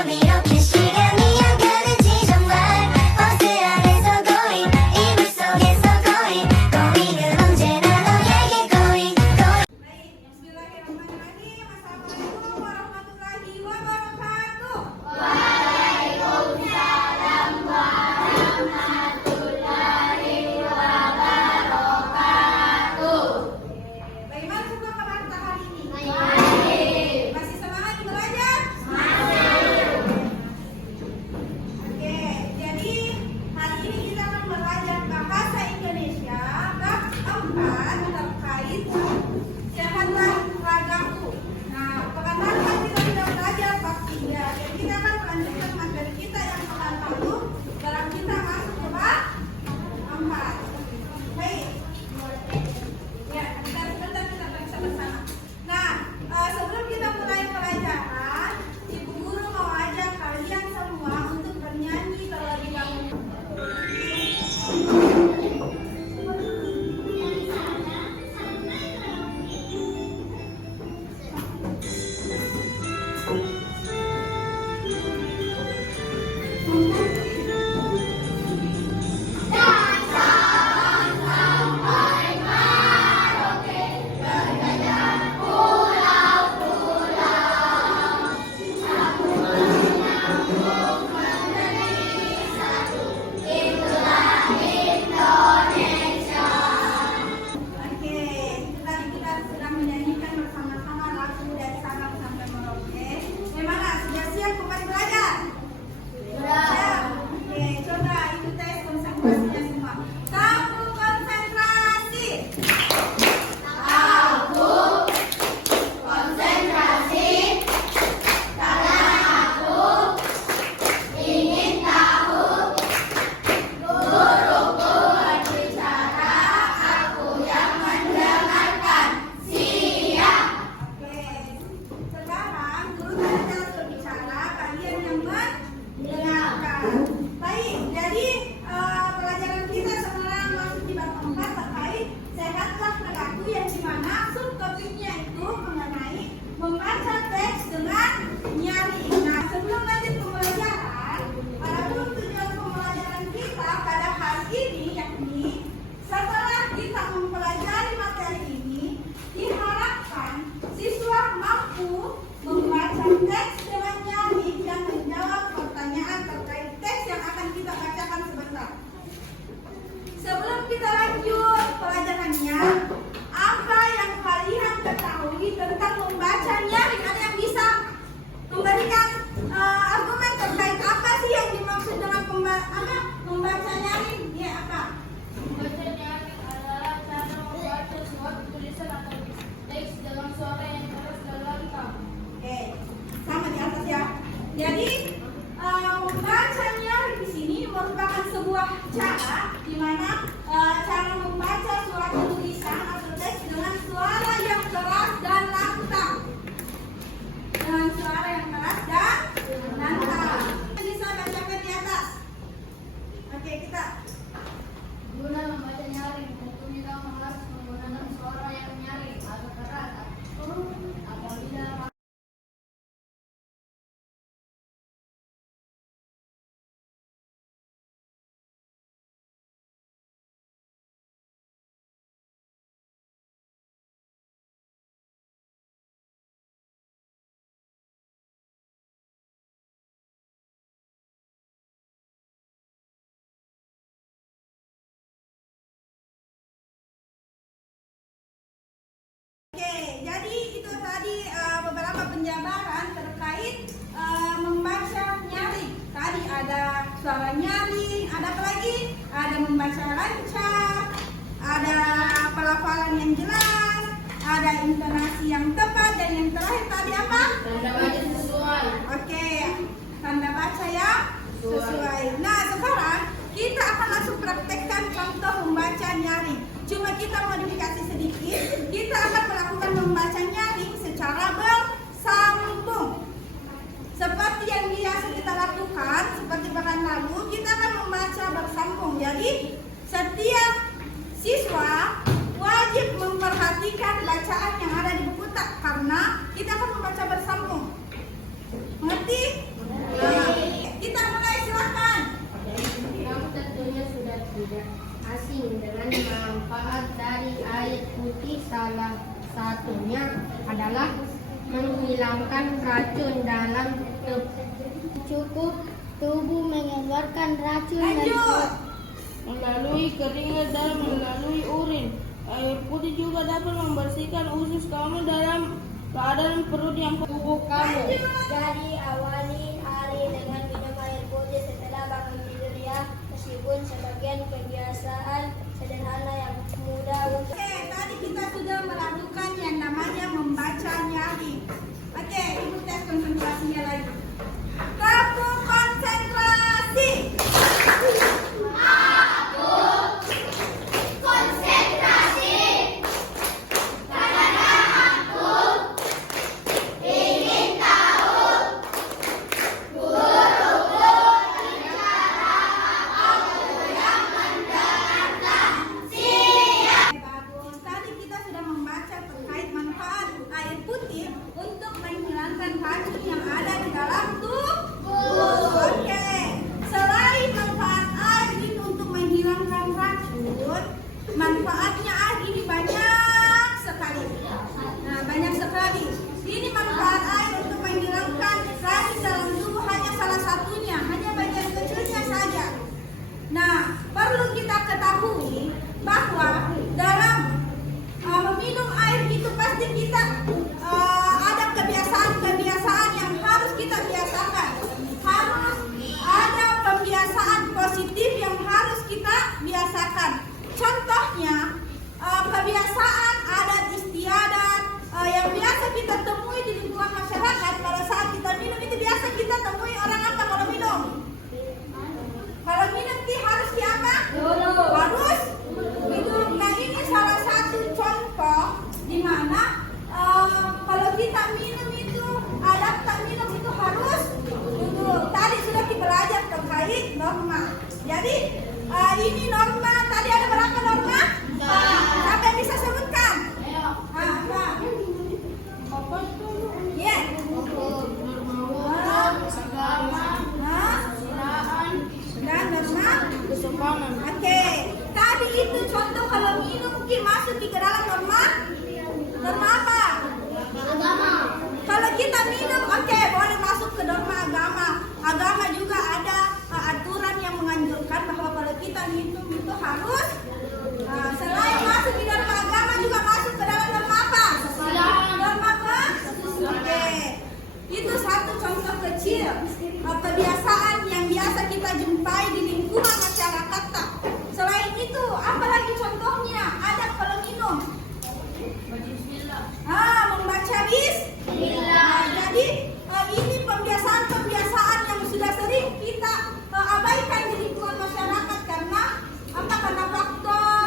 밤 이렇게 시간이 안 가는지 정말 버스 안에서 고인 이불 속에서 고인 고인은 언제나 너에게 고인 고인. Baik, bismillahirrahmanirrahim. Assalamualaikum warahmatullahi wabarakatuh. Waalaikumsalam warahmatullahi wabarakatuh. Bagaimana semua kabar kita hari ini? Baik. Masih semangat belajar? Oke, jadi hari ini kita akan belajar bahasa Indonesia bab 4 terkait sehatlah ragaku. Nah, perkataan tadi kita sudah belajar bab 3. Jadi kita akan melanjutkan materi kita yang pekan lalu dalam kita masuk ke bab 4. Baik. Ya, kita sebentar kita periksa bersama. Nah, sebelum kita mulai pelajaran, Ibu Guru mau ajak kalian semua untuk bernyanyi terlebih dahulu. Oke, itu tadi kita sedang menyanyikan bersama-sama lagu dari Sabang sampai Merauke. Gimana? Sudah siap kembali belajar? Siap. Oke, coba itu tes konsentrasinya semua. Kamu konsentrasi. Aku konsentrasi karena aku ingin tahu guruku berbicara, aku yang mendengarkan. Siap. Oke, sekarang guru tadi akan berbicara, kalian yang mendengarkan. Baik, jadi pelajaran kita sekarang masuk di bab 4 terkait sehatlah ragaku, yang dimana subtopiknya itu mengenai membaca teks dengan nyari. Nah, sebelum lanjut pembelajaran, adapun tujuan pembelajaran kita pada hari ini yakni setelah kita mempelajari materi ini, diharapkan siswa mampu membaca teks dengan nyari dan menjawab pertanyaan terkait teks yang akan kita bacakan sebentar. Sebelum kita lanjut pelajarannya, apa yang kalian ketahui tentang membaca nyari? Ada yang bisa memberikan argumen terkait apa sih yang dimaksud dengan membaca nyari? Ya, apa? Membaca nyaring adalah cara membaca suatu tulisan atau teks dengan suara yang keras dan lantang. Oke, sama di atas ya. Jadi membaca nyari di sini merupakan sebuah cara di mana cara membaca suatu tulisan atau teks dengan suara yang keras dan lantang. Dengan suara yang keras dan lantang. Bisa bacakan di atas. Oke, kita. Guna membaca nyaring, tentunya kamu harus menggunakan suara yang nyaring atau keras. Apabila Oke, jadi itu tadi beberapa penjabaran terkait membaca nyaring. Tadi ada suara nyaring, ada apa lagi? Ada membaca lancar, ada pelafalan yang jelas, ada intonasi yang tepat, dan yang terakhir tadi apa? tanda baca sesuai. Oke, tanda baca yang sesuai. Nah, sekarang kita akan langsung praktekkan contoh membaca nyaring. Cuma kita modifikasi sedikit. Kita akan melakukan membaca nyaring secara bersambung. Seperti yang biasa kita lakukan, seperti pekan lalu, kita akan membaca bersambung. Jadi, setiap siswa wajib memperhatikan bacaan yang ada di buku tak, karena kita akan membaca bersambung. Mengerti? dengan manfaat dari air putih salah satunya adalah menghilangkan racun dalam cukup tubuh, mengeluarkan racun Lanjut. melalui keringat dan melalui urin. Air putih juga dapat membersihkan usus kamu dalam keadaan perut yang tubuh kamu. Jadi awali hari dengan minum air putih setelah bangun tidur ya, meskipun sebagian kebiasaan sederhana yang mudah untuk Oke, tadi kita sudah melakukan yang namanya membaca nyali. Oke, ibu tes konsentrasinya lagi. Tepuk konsentrasi. Bagus. Tadi kita sudah membaca terkait manfaat air putih untuk menghilangkan racun yang ada di dalam tubuh. Oke. Selain manfaat air ini untuk menghilangkan racun, manfaatnya air ini banyak sekali. Nah, banyak sekali. Ini manfaat air untuk menghilangkan racun dalam tubuh hanya salah satunya, hanya bagian kecilnya saja. Nah, perlu kita ketahui bahwa dalam meminum air itu pasti kita ada kebiasaan-kebiasaan yang harus kita biasakan. Harus ada pembiasaan positif yang harus kita biasakan. Contohnya, kebiasaan adat istiadat yang biasa kita temui di lingkungan masyarakat pada saat kita minum itu biasa kita temui orang apa kalau minum? Kalau minum harus di apa? Harus duduk. Nah, ini salah satu contoh di mana kalau kita minum itu adab minum itu harus duduk. Tadi sudah kita belajar terkait norma. Jadi ini norma. Tadi ada berapa norma? Siapa yang bisa sebutkan? Apa? Ya. Dan norma Kesopanan. Oke, tadi itu contoh kalau minum mungkin masuk ke dalam norma apa? agama. Kalau kita minum, oke, boleh masuk ke norma agama. Agama juga ada aturan yang menganjurkan bahwa kalau kita minum itu harus selain masuk di norma agama juga masuk ke dalam norma apa? Norma apa? Oke, itu satu contoh kecil kebiasaan yang biasa kita jumpai di lingkungan masyarakat. Selain itu, apa lagi contohnya? Ada kalau minum. Membaca bismillah. Jadi ini pembiasaan-pembiasaan yang sudah sering kita abaikan di lingkungan masyarakat karena apa? Karena faktor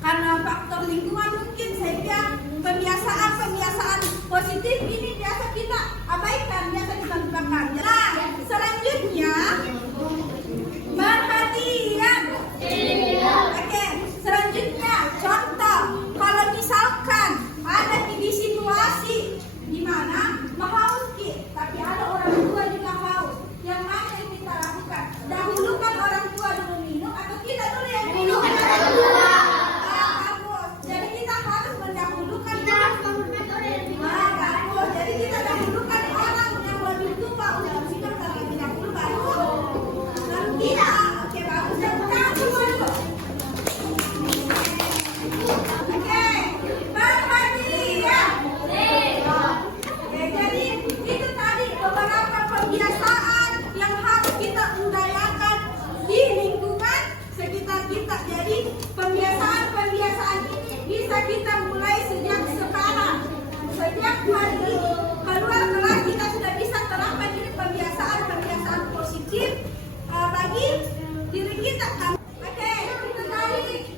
karena faktor lingkungan mungkin, sehingga pembiasaan positif ini biasa kita abaikan, biasa kita lupakan. Nah, selanjutnya perhatian. Oke, selanjutnya contoh kalau misalkan ada di situasi di mana haus, tapi ada orang tua juga haus. Yang mana yang kita lakukan? Dahulukan orang tua dulu minum atau kita dulu yang minum? Jadi kita harus mendahulukan bagus. Jadi kita dahulukan orang yang lebih tua untuk minum terlebih dahulu baru kita. Oke, bagus. Dan tangan dulu. Oke, perhatian. Oke, jadi itu tadi beberapa pembiasaan yang harus kita budayakan di lingkungan sekitar kita. Jadi pembiasaan ini bisa kita mulai sejak sekarang. Sejak hari ini keluar kelas kita sudah bisa terapkan ini pembiasaan positif bagi diri kita. Oke, itu tadi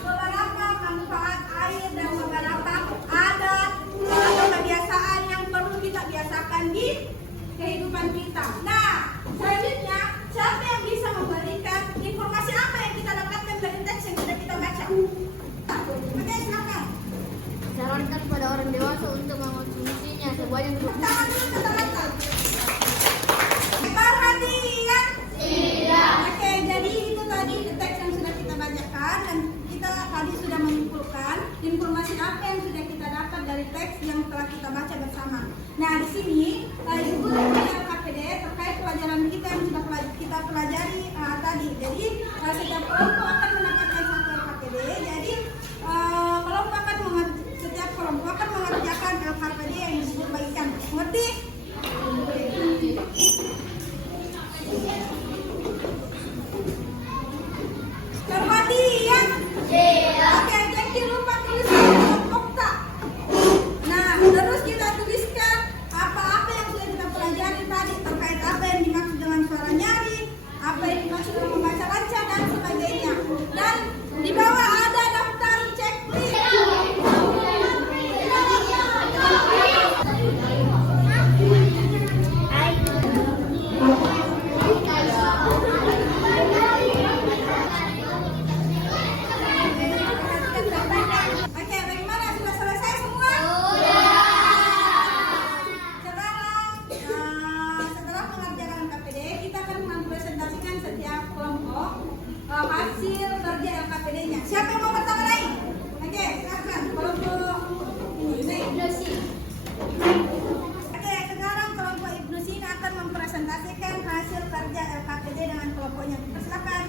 beberapa manfaat air dan beberapa adat atau kebiasaan yang perlu kita biasakan di kehidupan kita. Nah, selanjutnya siapa yang bisa memberikan informasi apa yang kita dapatkan dari teks yang sudah kita baca? Oke, silakan. Sarankan pada orang dewasa untuk mengonsumsinya sebanyak Tangan dulu, kata-kata. Perhatian. Tidak. informasi apa yang sudah kita dapat dari teks yang telah kita baca bersama. Nah, di sini Ibu punya LKPD terkait pelajaran kita yang sudah kita pelajari tadi. Jadi setiap kelompok akan mendapatkan satu LKPD. Jadi setiap kelompok akan mengerjakan LKPD yang disebut bagikan. Mengerti? Termati ya? Oke, jadi lupa tuliskan okta. Nah, terus kita tuliskan apa-apa yang sudah kita pelajari tadi terkait apa yang dimaksud dengan suara nyari, apa yang dimaksud dengan membaca lancar dan sebagainya. Dan di bawah ada daftar checklist. Oke, bagaimana? Sudah selesai semua? Setelah mengerjakan KPD, kita akan mempresentasikan setiap kelompok hasil kerja LKPD-nya. Siapa yang mau pertama lagi? Oke, silakan. Kelompok ini. Oke, sekarang kelompok Ibnu Sina akan mempresentasikan hasil kerja LKPD dengan kelompoknya. Silakan.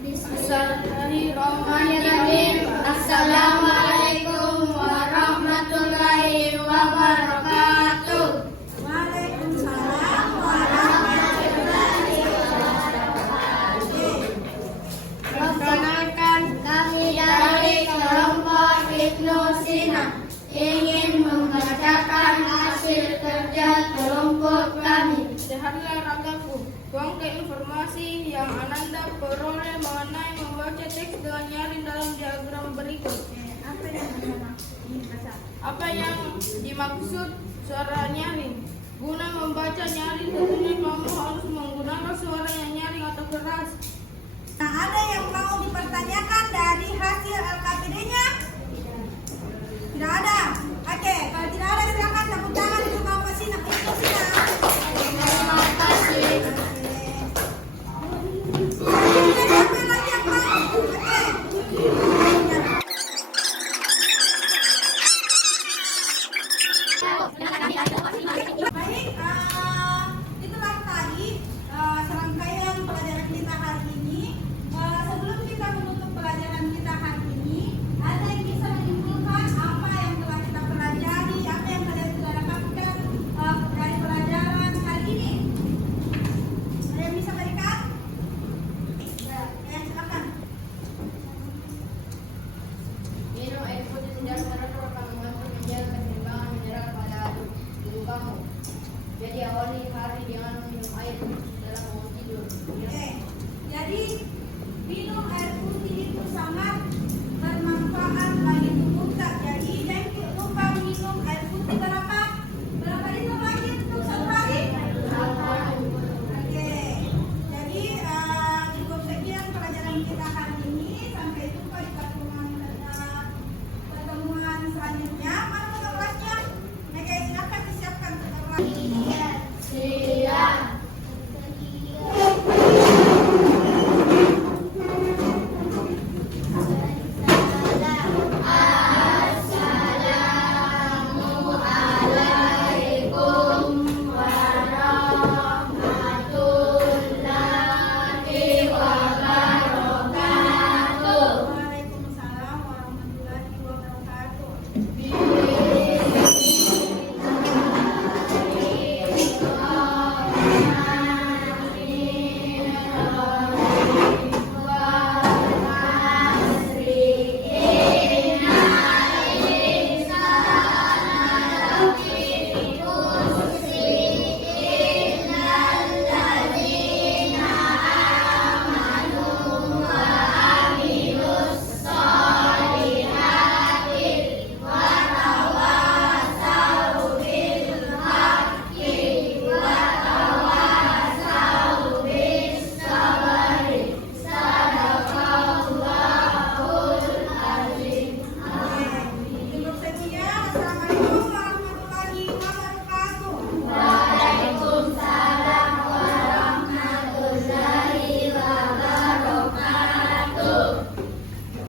Bismillahirrahmanirrahim. Assalamualaikum warahmatullahi wabarakatuh. Waalaikumsalam warahmatullahi wabarakatuh. Perkenalkan, kami dari kelompok Ibnu Sina ingin membacakan hasil kerja kelompok kami. Sehatlah ragaku. Buang ke informasi yang Ananda peroleh mengenai membaca teks dengan nyaring dalam diagram berikut. Apa yang dimaksud suara nyaring? Guna membaca nyaring tentunya kamu harus menggunakan suara yang nyaring atau keras. Nah, ada yang mau dipertanyakan dari hasil LKPD-nya? Tidak ada. Oke, kalau tidak ada silakan tepuk tangan untuk kelompok Sina. Terima kasih. Siapa lagi yang mau? Oke. Baik, itulah tadi serangkaian pelajaran kita hari ini. Sebelum kita menutup pelajaran kita